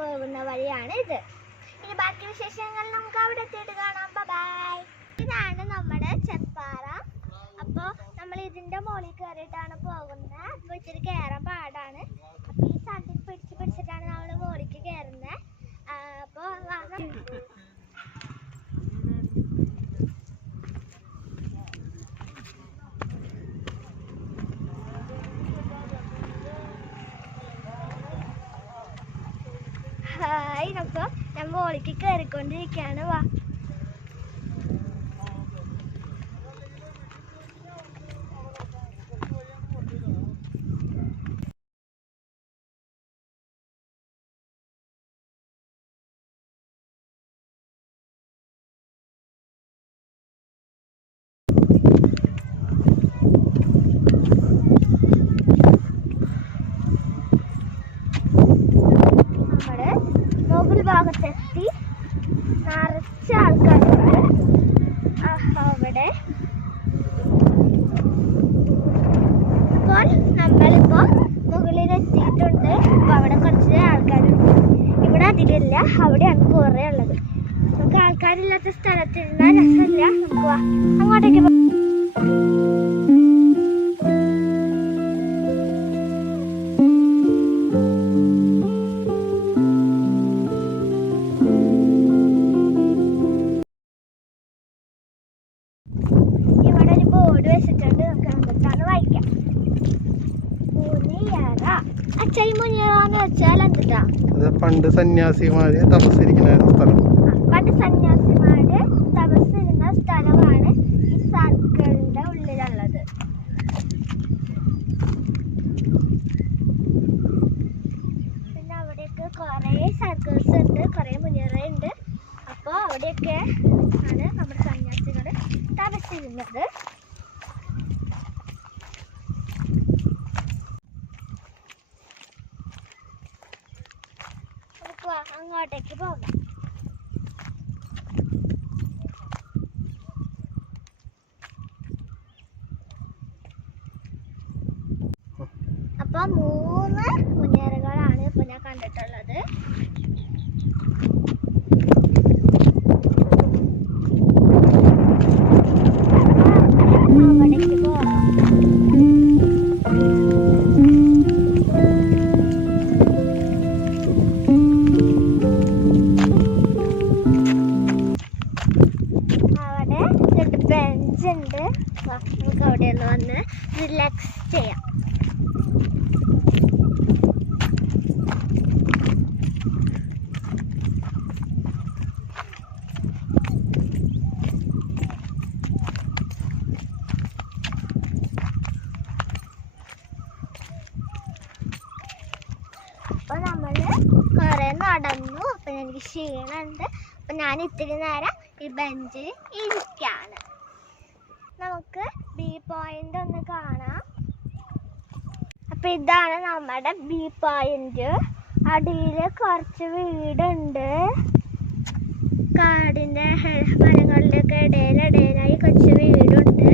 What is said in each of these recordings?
പോകുന്ന വഴിയാണ് ഇത്. ഇനി ബാക്കി വിശേഷങ്ങൾ നമുക്ക് അവിടെ എത്തിയിട്ട് കാണാം. ബൈ. ഇതാണ് നമ്മുടെ ചെപ്പാറ. അപ്പോൾ നമ്മൾ ഇതിൻ്റെ മുകളിൽ കയറിയിട്ടാണ് പോകുന്നത്. അപ്പോൾ ഇച്ചിരി കയറാൻ പാടാണ്. അപ്പോൾ ഈ സണ്ടിൽ പിടിച്ചിട്ടാണ് നമ്മൾ മുകളിലേക്ക് കയറുന്നത്. അപ്പോൾ ഹായ്, നമുക്ക് ഞാൻ മുകളിലേക്ക് കയറിക്കൊണ്ടിരിക്കുകയാണ്. വാ. മുകൾ ഭാഗത്തെത്തി. നിറച്ച ആൾക്കാരുണ്ട് അവിടെ. അപ്പോൾ നമ്മളിപ്പോൾ മുകളിലെത്തിയിട്ടുണ്ട്. അപ്പോൾ അവിടെ കുറച്ച് ആൾക്കാരുണ്ട്. ഇവിടെ അതിലില്ല, അവിടെയാണ് കുറേ ഉള്ളത്. നമുക്ക് ആൾക്കാരില്ലാത്ത സ്ഥലത്തിരുന്നാൽ രസമില്ല. നമുക്ക് അങ്ങോട്ടേക്ക് വെച്ചിട്ടുണ്ട്. നമുക്ക് എന്താണ് വായിക്കാം. മുനിയറ. അച്ഛൻ മുനിയറ എന്ന് വെച്ചാൽ എന്തിട്ടാ? പണ്ട് സന്യാസിമാര് തപസ്സിരിക്കുന്ന സ്ഥലം. പണ്ട് സന്യാസിമാര് തപസ്സിരുന്ന സ്ഥലമാണ് ഈ സർക്കിളിന്റെ ഉള്ളിലുള്ളത്. പിന്നെ അവിടെയൊക്കെ കുറെ സർക്കിൾസ് ഉണ്ട്, കുറെ മുനിയറ ഉണ്ട്. അപ്പോൾ അവിടെയൊക്കെ ആണ് നമ്മുടെ സന്യാസികള് തപസ്സിരുന്നത്. അങ്ങോട്ടേക്ക് പോകാം. അപ്പൊ 3 മുനിയറകളാണ് ഇപ്പൊ ഞാൻ കണ്ടിട്ടുള്ളത്. അവിടേക്ക് പോകാം. ബെഞ്ചുണ്ട്. നമുക്ക് അവിടെ ഒന്ന് വന്ന് റിലാക്സ് ചെയ്യാം. അപ്പോൾ നമ്മൾ കുറേ നടന്നു. അപ്പം എനിക്ക് ക്ഷീണമുണ്ട്. അപ്പം ഞാൻ ഇത്തിരി നേരം ഈ ബെഞ്ചിൽ ഇരിക്കുകയാണ്. നമുക്ക് ബി പോയിന്റ് ഒന്ന് കാണാം. അപ്പം ഇതാണ് നമ്മുടെ ബി പോയിന്റ്. അടിയിൽ കുറച്ച് വീടുണ്ട്. കാടിൻ്റെ മരങ്ങളുടെയൊക്കെ ഇടയിലായി കുറച്ച് വീടുണ്ട്.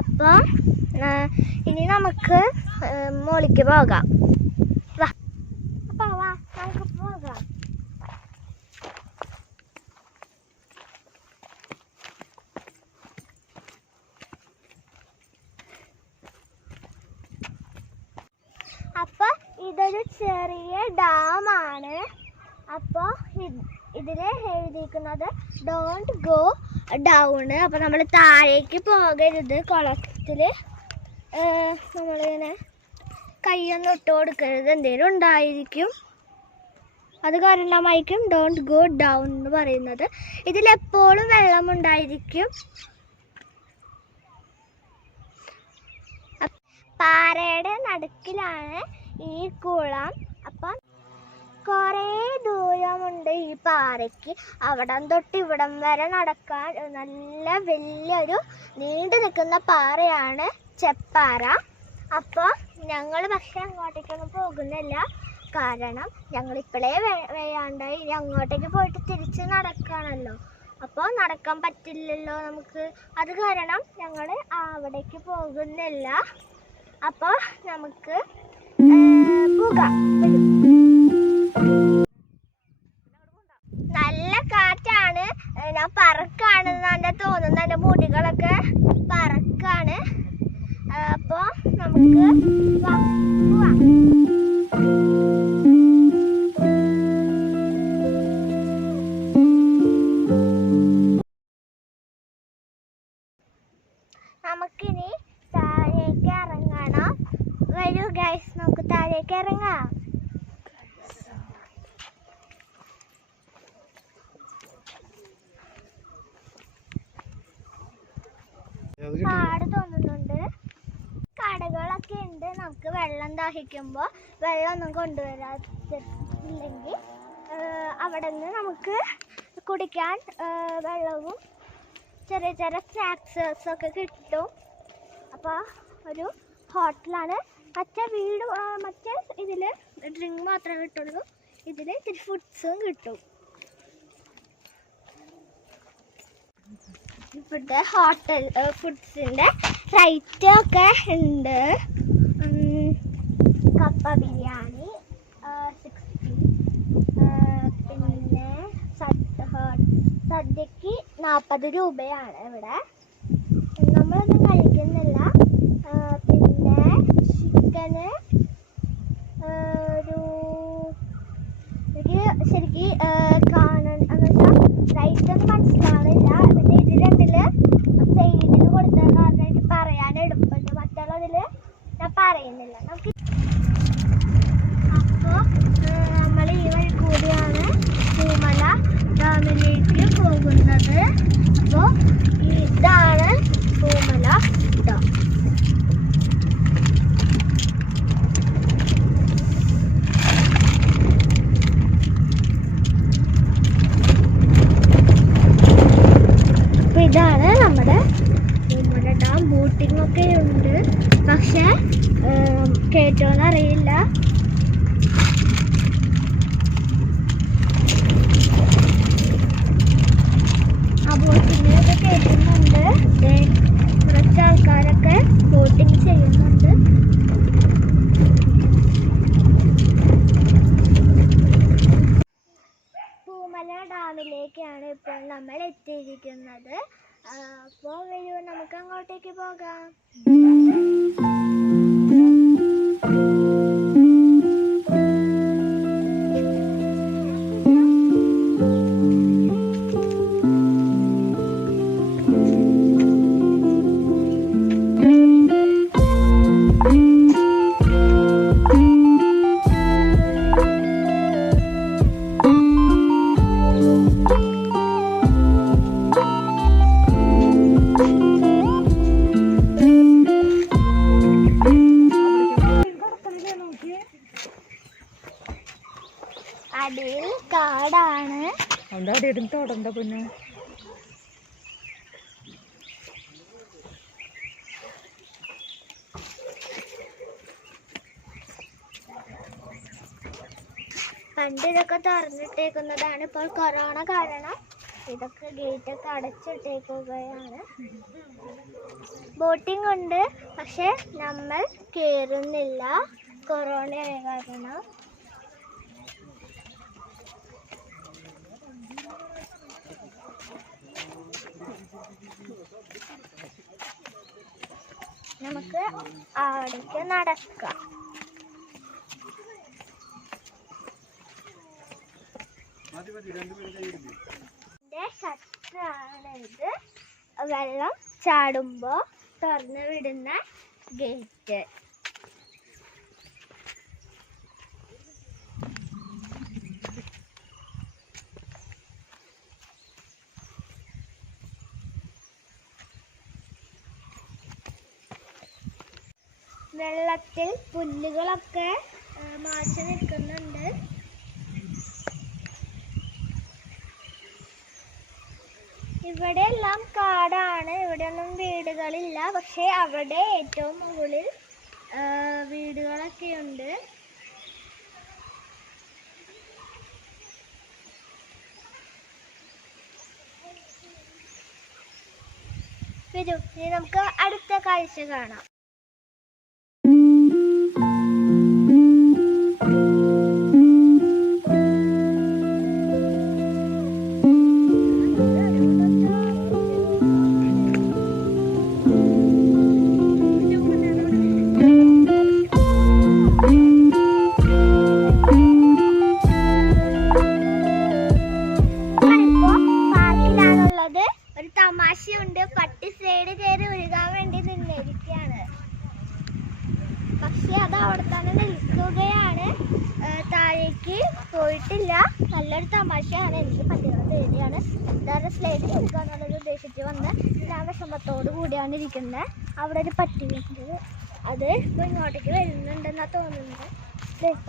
അപ്പം ഇനി നമുക്ക് മുകളിലേക്ക് പോകാം. വാ. അപ്പം വാ, നമുക്ക് പോകാം. അപ്പോൾ ഇതൊരു ചെറിയ ഡാമാണ്. അപ്പോൾ ഇതിൽ എഴുതിയിരിക്കുന്നത് ഡോണ്ട് ഗോ ഡൗൺ. അപ്പോൾ നമ്മൾ താഴേക്ക് പോകരുത്. കുളത്തിൽ നമ്മളിങ്ങനെ കൈയൊന്നും ഇട്ട് കൊടുക്കരുത്. എന്തെങ്കിലും ഉണ്ടായിരിക്കും, അത് കാരണമായിരിക്കും ഡോണ്ട് ഗോ ഡൗൺ എന്ന് പറയുന്നത്. ഇതിലെപ്പോഴും വെള്ളമുണ്ടായിരിക്കും. പാറയുടെ നടുക്കിലാണ് ഈ കുളം. അപ്പം കുറേ ദൂരമുണ്ട് ഈ പാറയ്ക്ക്. അവിടം തൊട്ട് ഇവിടം വരെ നടക്കാൻ നല്ല വലിയൊരു നീണ്ടു നിൽക്കുന്ന പാറയാണ് ചെപ്പാറ. അപ്പോൾ ഞങ്ങൾ പക്ഷെ അങ്ങോട്ടേക്കൊന്നും പോകുന്നില്ല. കാരണം ഞങ്ങളിപ്പോഴേ വയ്യാണ്ടായി. ഇനി അങ്ങോട്ടേക്ക് പോയിട്ട് തിരിച്ച് നടക്കുകയാണല്ലോ. അപ്പോൾ നടക്കാൻ പറ്റില്ലല്ലോ നമുക്ക്. അത് കാരണം ഞങ്ങൾ അവിടേക്ക് പോകുന്നില്ല. അപ്പോൾ നമുക്ക് പോകാം. നല്ല കാറ്റാണ്. ഞാൻ പറക്കാണെന്നാണ് തോന്നുന്നത്. എൻ്റെ മുടികളൊക്കെ പറക്കാണ്. അപ്പോൾ നമുക്ക് പോവാം. നമുക്കിനി താഴേക്ക് ഇറങ്ങണം. വരൂ ഗൈസ്, നമുക്ക് താഴേക്ക് ഇറങ്ങാം. കാട് തോന്നുന്നുണ്ട്. കടകളൊക്കെ ഉണ്ട്. നമുക്ക് വെള്ളം ദാഹിക്കുമ്പോൾ വെള്ളമൊന്നും കൊണ്ടുവരാത്തില്ലെങ്കിൽ അവിടെ നിന്ന് നമുക്ക് കുടിക്കാൻ വെള്ളവും ചെറിയ ചെറിയ സ്നാക്സൊക്കെ കിട്ടും. അപ്പോൾ ഒരു ഹോട്ടലാണ്. മറ്റേ ഇതിൽ ഡ്രിങ്ക് മാത്രമേ കിട്ടുള്ളൂ. ഇതിൽ ഇത്തിരി ഫുഡ്സും കിട്ടും. ഇവിടെ ഹോട്ടൽ ഫുഡ്സിൻ്റെ റേറ്റ് ഒക്കെ ഉണ്ട്. കപ്പ ബിരിയാണി 60, പിന്നെ സദ്യക്ക് 40 രൂപയാണ് ഇവിടെ. നമ്മളൊന്നും കഴിക്കുന്നില്ല. പിന്നെ ചിക്കന് എനിക്ക് ശരിക്ക് കാണണമെന്ന് വെച്ചാൽ റൈറ്റൊന്നും മനസ്സിലാവുന്നില്ല. പിന്നെ ഇത് രണ്ടില് സൈഡിൽ കൊടുത്ത കാരണം എനിക്ക് പറയാൻ എളുപ്പമുണ്ട്. മറ്റുള്ളതിൽ ഞാൻ പറയുന്നില്ല. നമുക്ക് അപ്പോൾ നമ്മൾ ഈ വഴി കൂടിയാണ് പൂമല ഡാമിലേക്ക് പോകുന്നത്. അപ്പോൾ ഇതാണ് പൂമല ഡാം. ഇതാണ് നമ്മുടെ ഡാം. ബോട്ടിംഗ് ഒക്കെ ഉണ്ട്. പക്ഷെ കേട്ടോന്നറിയില്ല. ആ ബോട്ടിങ്ങിലൊക്കെ കേട്ടുന്നുണ്ട്. കുറച്ച് ആൾക്കാരൊക്കെ ബോട്ടിങ് ചെയ്യുന്നുണ്ട്. പൂമല ഡാമിലേക്കാണ് ഇപ്പോൾ നമ്മൾ എത്തിയിരിക്കുന്നത്. അപ്പോൾ വരൂ, നമുക്ക് അങ്ങോട്ടേക്ക് പോകാം. അടിയിൽ കാടാണ്. തോടണ്ട പിന്നെ പണ്ട് ഇതൊക്കെ തുറന്നിട്ടേക്കുന്നതാണ്. ഇപ്പോൾ കൊറോണ കാരണം ഇതൊക്കെ ഗേറ്റൊക്കെ അടച്ചിട്ടേക്കുകയാണ്. ബോട്ടിംഗ് ഉണ്ട്, പക്ഷെ നമ്മൾ കയറുന്നില്ല കൊറോണ ആയ കാരണം. നമുക്ക് അവിടേക്ക് നടക്കാം. ഷട്ടറാണിത്. വെള്ളം ചാടുമ്പോൾ തുറന്നു വിടുന്ന ഗേറ്റ്. വെള്ളത്തിൽ പുല്ലുകളൊക്കെ മാറ്റി നിൽക്കുന്നുണ്ട്. ഇവിടെ എല്ലാം കാടാണ്. ഇവിടെയൊന്നും വീടുകളില്ല. പക്ഷെ അവിടെ ഏറ്റവും മുകളിൽ വീടുകളൊക്കെ ഉണ്ട്. വരൂ, ഇനി നമുക്ക് അടുത്ത കാഴ്ച കാണാം. ഒരു തമാശയുണ്ട്. പട്ടി സൈഡ് കയറി ഒഴുകാൻ വേണ്ടി നിന്നിരിക്കുകയാണ്. പക്ഷെ അത് അവിടെ തന്നെ നിൽക്കുകയാണ്, താഴേക്ക് പോയിട്ടില്ല. നല്ലൊരു തമാശയാണ്. എനിക്ക് പട്ടികളെ പേടിയാണ്. വേറെ സ്ലൈഡിൽ എടുക്കാന്നുള്ളത് ഉദ്ദേശിച്ച് വന്ന് ഞാൻ വിഷമത്തോട് കൂടിയാണ് ഇരിക്കുന്നത്. അവിടെ ഒരു പട്ടി ഉണ്ട്, അത് ഇപ്പൊ ഇങ്ങോട്ടേക്ക് വരുന്നുണ്ടെന്നാ തോന്നുന്നത്.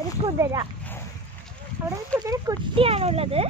ഒരു കുതിര, അവിടെ ഒരു കുതിര കുട്ടിയാണുള്ളത്.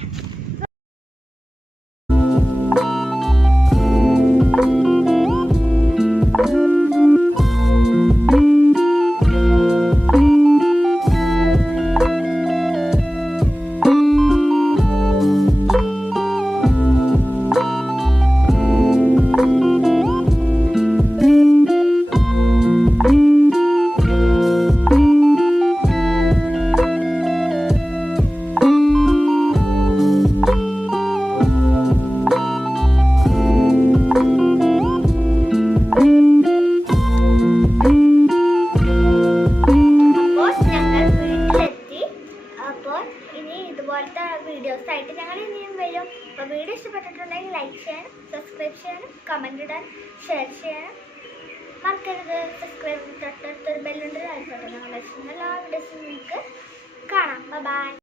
ഇതുപോലത്തെ വീഡിയോസ് ആയിട്ട് ഞങ്ങൾ ഇനിയും വരും. അപ്പോൾ വീഡിയോ ഇഷ്ടപ്പെട്ടിട്ടുണ്ടെങ്കിൽ ലൈക്ക് ചെയ്യാനും സബ്സ്ക്രൈബ് ചെയ്യാനും കമൻറ്റ് ഇടാനും ഷെയർ ചെയ്യാനും മറക്കരുത്. സബ്സ്ക്രൈബ് തൊട്ടടുത്തൊരു ബെല്ലുണ്ട്, ആയിക്കോട്ടെ. ഞങ്ങളുടെ എല്ലാ വീഡിയോസും നിങ്ങൾക്ക് കാണാം. ബൈ.